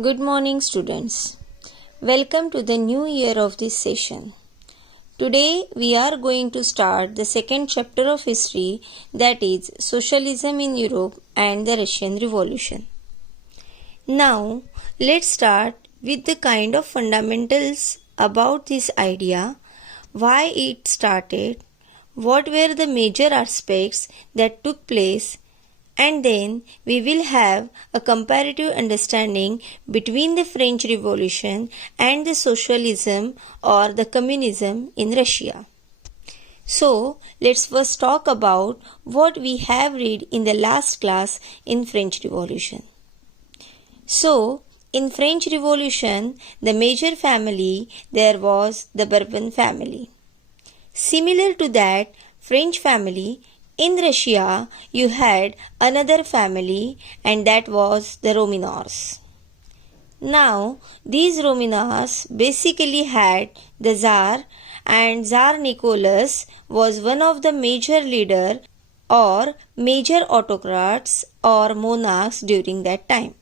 Good morning, students. Welcome to the new year of this session. Today we are going to start the second chapter of history, that is Socialism in Europe and the Russian Revolution. Now let's start with the kind of fundamentals about this idea, why it started, what were the major aspects that took place, and then we will have a comparative understanding between the French Revolution and the socialism or the communism in Russia. So, let's first talk about what we have read in the last class in French Revolution. So, in French Revolution, the major family there was the Bourbon family. Similar to that French family, in Russia, you had another family, and that was the Romanovs. Now, these Romanovs basically had the Tsar, and Tsar Nicholas was one of the major leaders or major autocrats or monarchs during that time.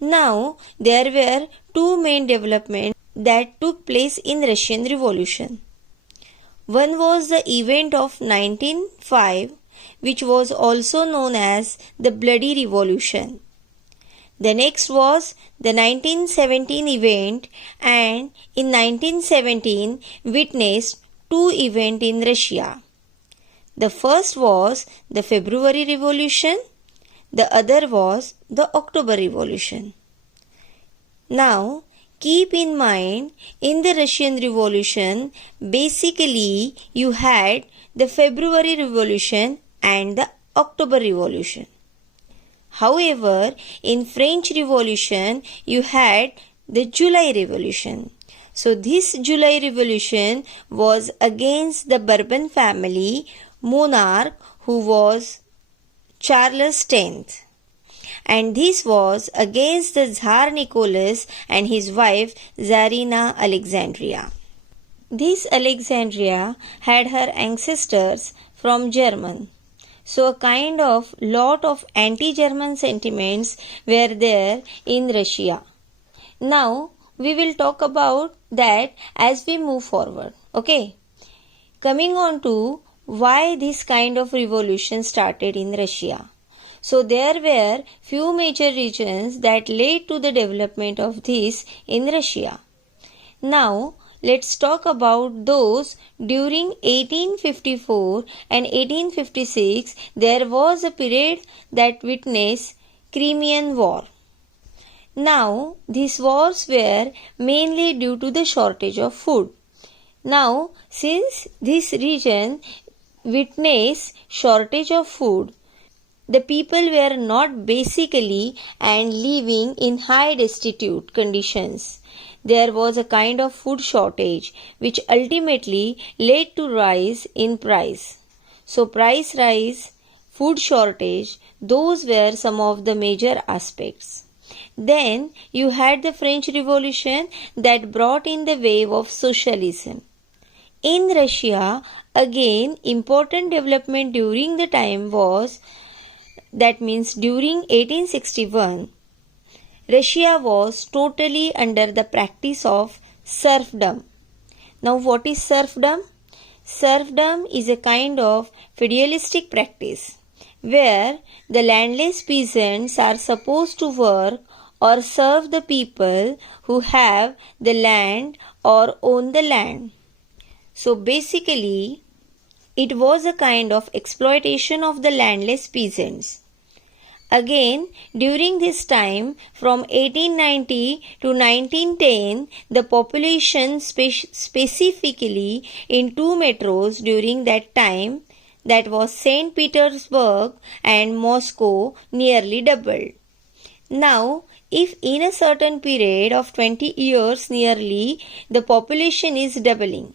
Now, there were two main developments that took place in Russian Revolution. One was the event of 1905, which was also known as the Bloody Revolution. The next was the 1917 event, and in 1917 witnessed two events in Russia. The first was the February Revolution, the other was the October Revolution. Now, keep in mind, in the Russian Revolution, basically you had the February Revolution and the October Revolution. However, in French Revolution, you had the July Revolution. So, this July Revolution was against the Bourbon family monarch who was Charles X. And this was against the Tsar Nicholas and his wife Tsarina Alexandria. This Alexandria had her ancestors from German. So a kind of lot of anti-German sentiments were there in Russia. Now we will talk about that as we move forward. Okay. Coming on to why this kind of revolution started in Russia. So there were few major reasons that led to the development of this in Russia. Now let's talk about those. During 1854 and 1856 there was a period that witnessed Crimean War. Now these wars were mainly due to the shortage of food. Now since this region witnessed shortage of food, the people were not basically and living in high destitute conditions. There was a kind of food shortage which ultimately led to rise in price. So price rise, food shortage, those were some of the major aspects. Then you had the French Revolution that brought in the wave of socialism. In Russia, again important development during the time was, that means during 1861, Russia was totally under the practice of serfdom. Now what is serfdom? Serfdom is a kind of feudalistic practice where the landless peasants are supposed to work or serve the people who have the land or own the land. So basically, it was a kind of exploitation of the landless peasants. Again, during this time, from 1890 to 1910, the population specifically in two metros during that time, that was St. Petersburg and Moscow, nearly doubled. Now, if in a certain period of 20 years nearly the population is doubling,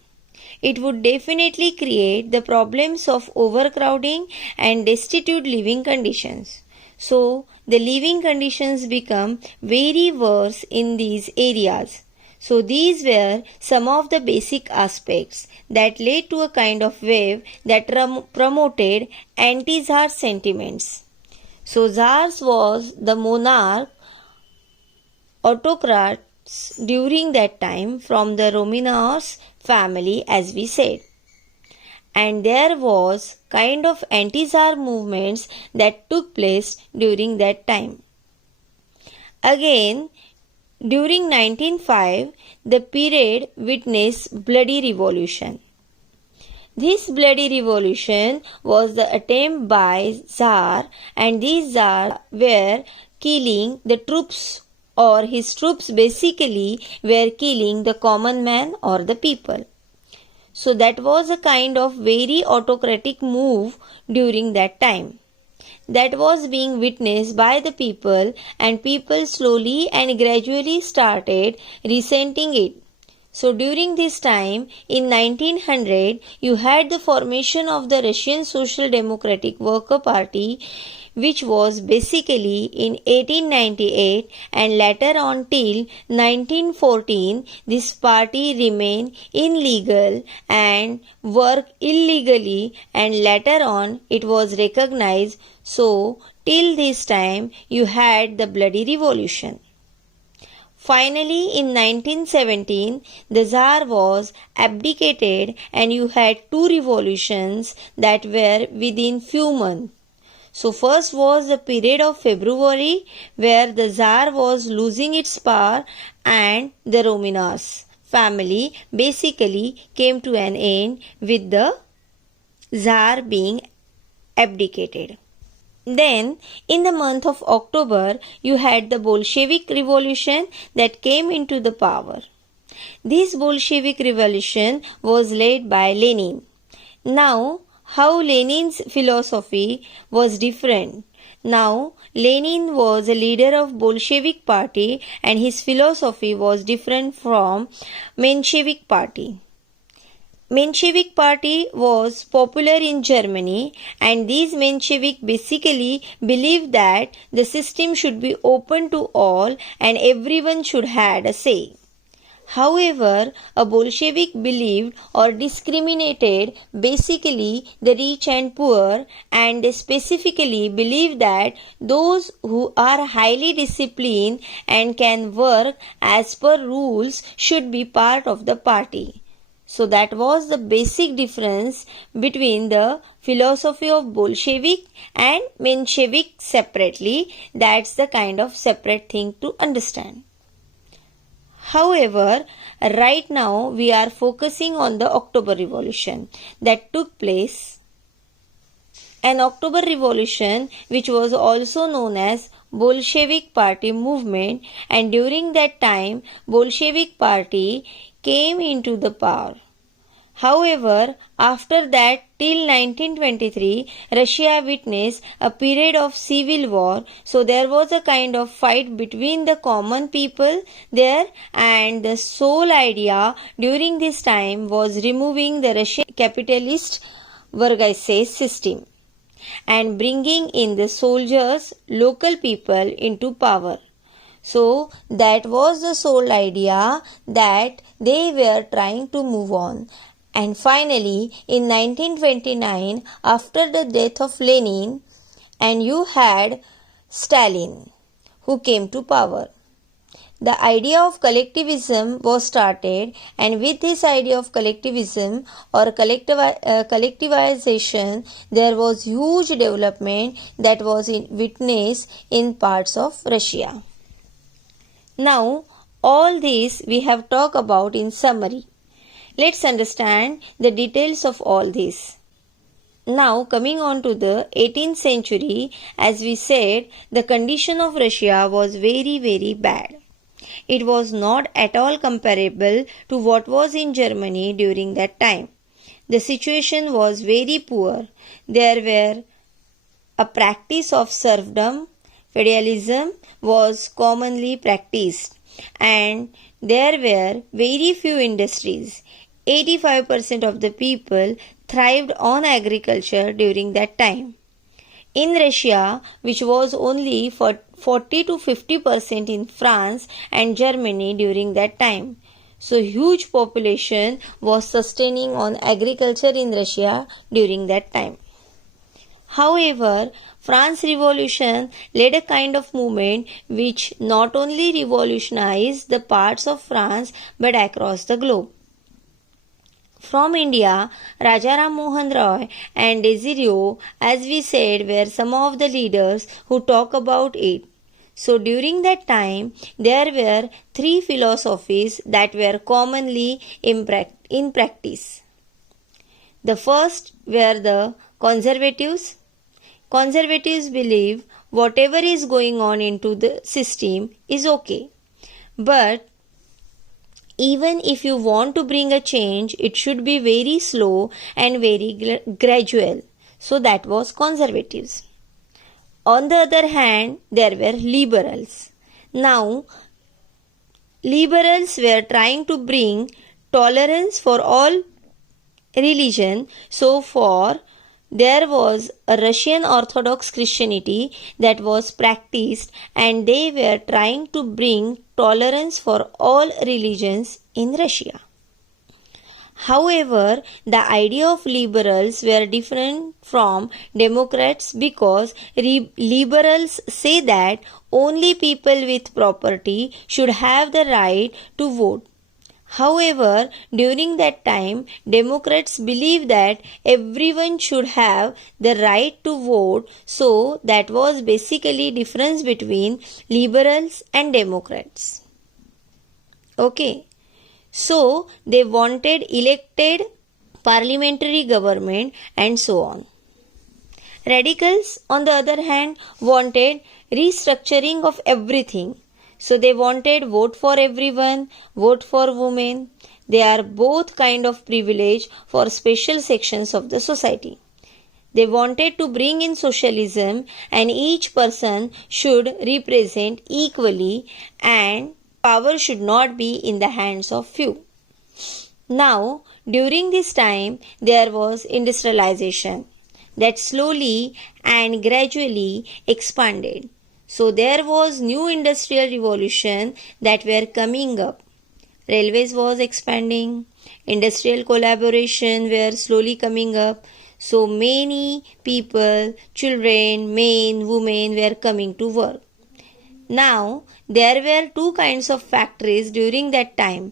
it would definitely create the problems of overcrowding and destitute living conditions. So, the living conditions become very worse in these areas. So, these were some of the basic aspects that led to a kind of wave that promoted anti-Tsar sentiments. So, Tsars was the monarch autocrats during that time from the Romanovs family, as we said. And there was kind of anti-Tsar movements that took place during that time. Again, during 1905, the period witnessed bloody revolution. This bloody revolution was the attempt by Tsar, and these Tsars were killing the troops, or his troops basically were killing the common man or the people. So that was a kind of very autocratic move during that time. That was being witnessed by the people, and people slowly and gradually started resenting it. So during this time, in 1900, you had the formation of the Russian Social Democratic Worker Party, which was basically in 1898, and later on till 1914, this party remained illegal and worked illegally, and later on it was recognized. So till this time, you had the bloody revolution. Finally, in 1917, the Tsar was abdicated, and you had two revolutions that were within few months. So first was the period of February, where the Tsar was losing its power, and the Romanovs family basically came to an end with the Tsar being abdicated. Then, in the month of October, you had the Bolshevik Revolution that came into the power. This Bolshevik Revolution was led by Lenin. Now, how Lenin's philosophy was different. Now, Lenin was a leader of Bolshevik party, and his philosophy was different from Menshevik party. Menshevik party was popular in Germany, and these Menshevik basically believed that the system should be open to all and everyone should have a say. However, a Bolshevik believed or discriminated basically the rich and poor, and they specifically believed that those who are highly disciplined and can work as per rules should be part of the party. So that was the basic difference between the philosophy of Bolshevik and Menshevik separately. That's the kind of separate thing to understand. However, right now we are focusing on the October Revolution that took place. An October Revolution, which was also known as Bolshevik Party movement, and during that time Bolshevik Party came into the power. However, after that till 1923, Russia witnessed a period of civil war, so there was a kind of fight between the common people there, and the sole idea during this time was removing the Russian capitalist Versailles system and bringing in the soldiers, local people into power. So that was the sole idea that they were trying to move on. And finally, in 1929, after the death of Lenin, and you had Stalin, who came to power. The idea of collectivism was started, and with this idea of collectivism or collectivization, there was huge development that was witnessed in parts of Russia. Now, all this we have talked about in summary. Let's understand the details of all this. Now, coming on to the 18th century, as we said, the condition of Russia was very, very bad. It was not at all comparable to what was in Germany during that time. The situation was very poor. There were a practice of serfdom, feudalism was commonly practiced, and there were very few industries. 85% of the people thrived on agriculture during that time. In Russia, which was only for 40 to 50% in France and Germany during that time. So huge population was sustaining on agriculture in Russia during that time. However, France Revolution led a kind of movement which not only revolutionized the parts of France but across the globe. From India, Raja Ram Mohan Roy and Desirio, as we said, were some of the leaders who talk about it. So during that time, there were three philosophies that were commonly in practice. The first were the conservatives. Conservatives believe whatever is going on into the system is okay. But even if you want to bring a change, it should be very slow and very gradual. So that was conservatives. On the other hand, there were liberals. Now, liberals were trying to bring tolerance for all religion. So there was a Russian Orthodox Christianity that was practiced, and they were trying to bring tolerance for all religions in Russia. However, the idea of liberals were different from Democrats because liberals say that only people with property should have the right to vote. However, during that time, Democrats believed that everyone should have the right to vote, so that was basically difference between liberals and Democrats. Okay, so they wanted elected parliamentary government and so on. Radicals, on the other hand, wanted restructuring of everything. So they wanted vote for everyone, vote for women. They are both kind of privilege for special sections of the society. They wanted to bring in socialism, and each person should represent equally and power should not be in the hands of few. Now, during this time, there was industrialization that slowly and gradually expanded. So there was new industrial revolution that were coming up. Railways was expanding, industrial collaboration were slowly coming up. So many people, children, men, women were coming to work. Now there were two kinds of factories during that time.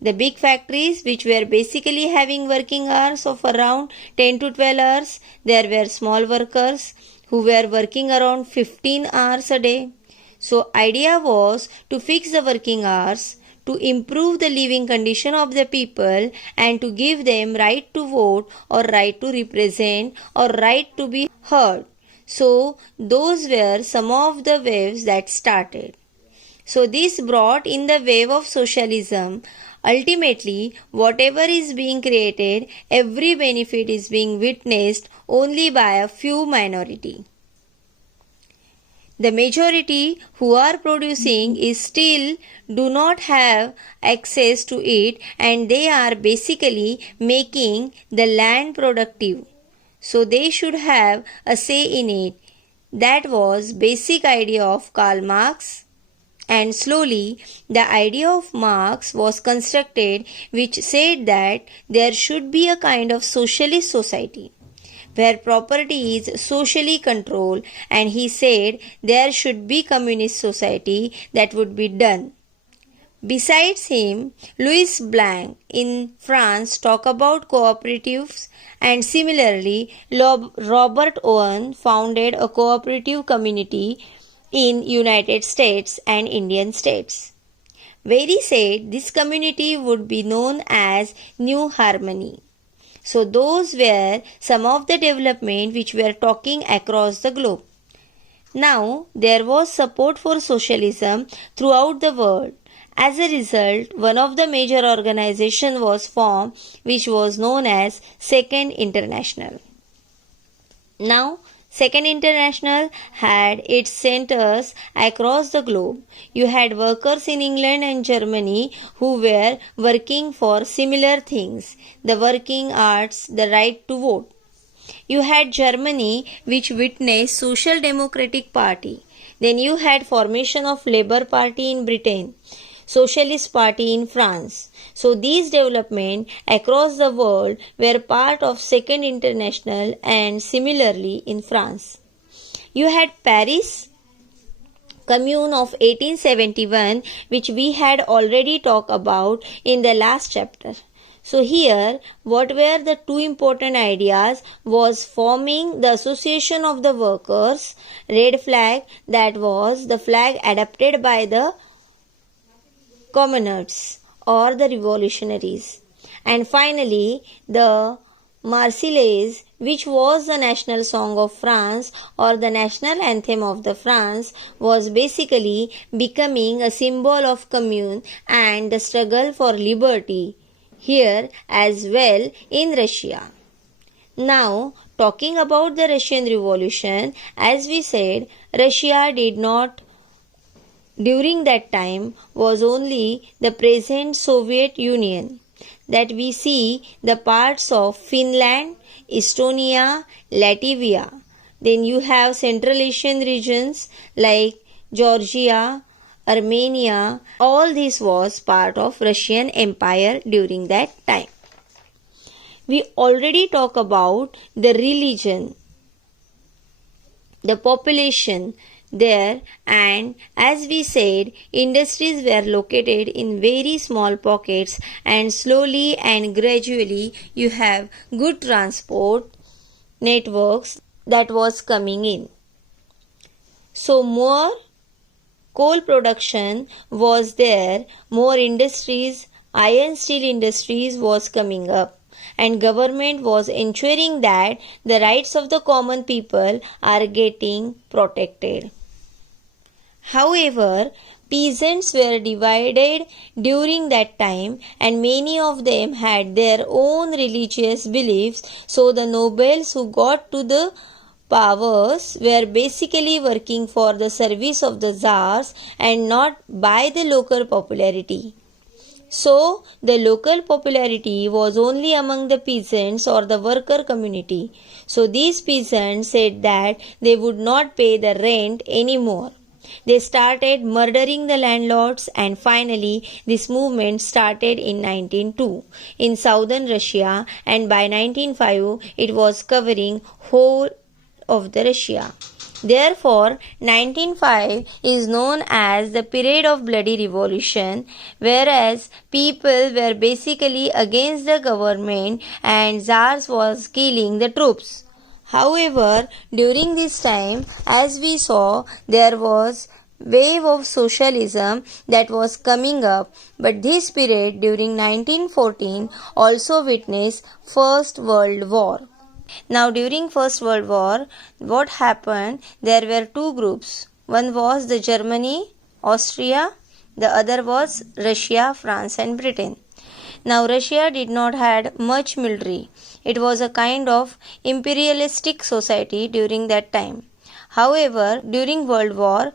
The big factories which were basically having working hours of around 10 to 12 hours. There were small workers who were working around 15 hours a day. So idea was to fix the working hours, to improve the living condition of the people and to give them right to vote or right to represent or right to be heard. So those were some of the waves that started. So this brought in the wave of socialism. Ultimately, whatever is being created, every benefit is being witnessed only by a few minority. The majority who are producing is still do not have access to it, and they are basically making the land productive. So they should have a say in it. That was basic idea of Karl Marx. And slowly the idea of Marx was constructed which said that there should be a kind of socialist society where property is socially controlled, and he said there should be communist society that would be done. Besides him, Louis Blanc in France talked about cooperatives, and similarly Robert Owen founded a cooperative community in United States and Indian states. Very said this community would be known as New Harmony. So those were some of the development which we are talking across the globe. Now there was support for socialism throughout the world. As a result, one of the major organization was formed which was known as Second International. Now Second International had its centers across the globe. You had workers in England and Germany who were working for similar things, the working arts, the right to vote. You had Germany which witnessed Social Democratic Party. Then you had formation of Labour Party in Britain. Socialist Party in France. So these developments across the world were part of Second International and similarly in France. You had Paris Commune of 1871, which we had already talked about in the last chapter. So here, what were the two important ideas was forming the Association of the Workers, red flag, that was the flag adopted by the commoners or the revolutionaries. And finally, the Marseillaise, which was the national song of France or the national anthem of the France, was basically becoming a symbol of commune and the struggle for liberty here as well in Russia. Now, talking about the Russian Revolution, as we said, Russia did not during that time was only the present Soviet Union, that we see the parts of Finland, Estonia, Latvia. Then you have Central Asian regions like Georgia, Armenia. All this was part of Russian Empire during that time. We already talked about the religion, the population there, and as we said, industries were located in very small pockets, and slowly and gradually you have good transport networks that was coming in. So more coal production was there, more industries, iron steel industries was coming up, and government was ensuring that the rights of the common people are getting protected. However, peasants were divided during that time, and many of them had their own religious beliefs, so the nobles who got to the powers were basically working for the service of the czars and not by the local popularity. So, the local popularity was only among the peasants or the worker community. So, these peasants said that they would not pay the rent anymore. They started murdering the landlords, and finally this movement started in 1902 in southern Russia, and by 1905 it was covering whole of the Russia. Therefore, 1905 is known as the period of bloody revolution, whereas people were basically against the government and Tsars was killing the troops. However, during this time, as we saw, there was wave of socialism that was coming up, but this period during 1914 also witnessed First World War. Now during First World War, what happened? There were two groups. One was the Germany, Austria, the other was Russia, France and Britain. Now Russia did not had much military. It was a kind of imperialistic society during that time. However, during World War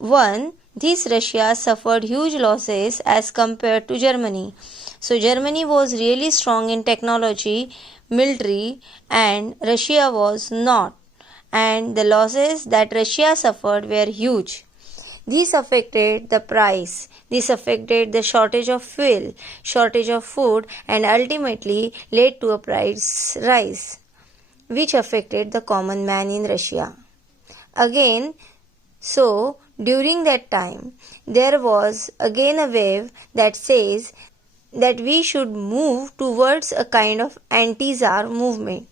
I, this Russia suffered huge losses as compared to Germany. So Germany was really strong in technology, military, and Russia was not. And the losses that Russia suffered were huge. This affected the price, this affected the shortage of fuel, shortage of food, and ultimately led to a price rise, which affected the common man in Russia. Again, so during that time, there was again a wave that says that we should move towards a kind of anti-Tsar movement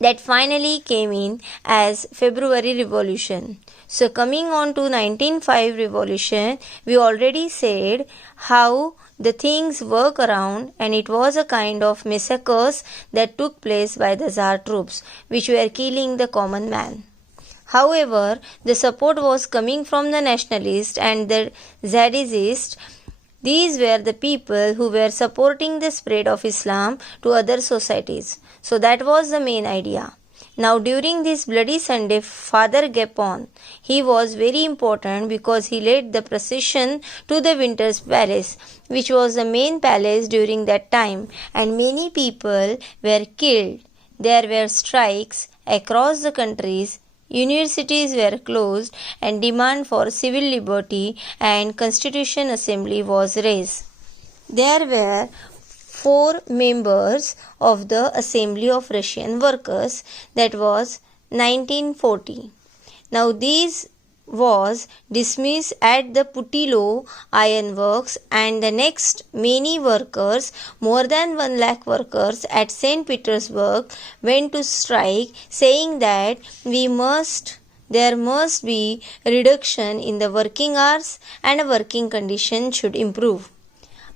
that finally came in as February Revolution. So coming on to 1905 Revolution, we already said how the things work around, and it was a kind of massacres that took place by the Tsar troops, which were killing the common man. However, the support was coming from the nationalists and the Zadists. These were the people who were supporting the spread of Islam to other societies. So that was the main idea. Now during this Bloody Sunday, Father Gapon, he was very important because he led the procession to the Winter's Palace, which was the main palace during that time, and many people were killed. There were strikes across the countries universities were closed, and demand for civil liberty and constitution assembly was raised. There were 4 members of the Assembly of Russian Workers, that was 1940. Now these was dismissed at the Putilo Iron Works, and the next many workers, more than 1 lakh workers at St. Petersburg, went to strike, saying that there must be reduction in the working hours and working conditions should improve.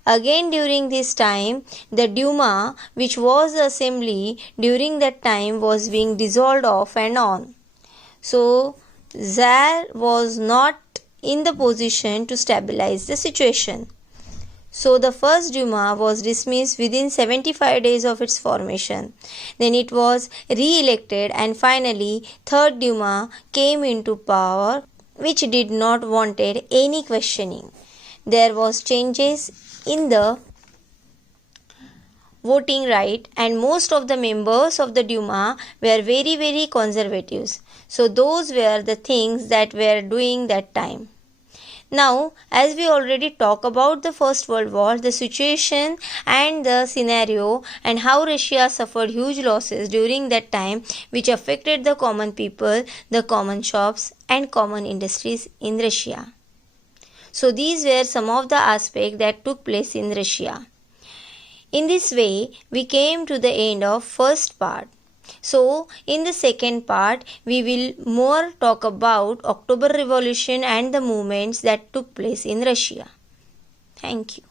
Again during this time, the Duma, which was the assembly during that time, was being dissolved off and on. So Tsar was not in the position to stabilize the situation. So the first Duma was dismissed within 75 days of its formation. Then it was re-elected, and finally third Duma came into power, which did not wanted any questioning. There was changes in the voting right, and most of the members of the Duma were very conservatives. So those were the things that were doing that time. Now, as we already talked about the First World War, the situation and the scenario, and how Russia suffered huge losses during that time, which affected the common people, the common shops and common industries in Russia. So these were some of the aspects that took place in Russia. In this way, we came to the end of first part. So, in the second part, we will more talk about October Revolution and the movements that took place in Russia. Thank you.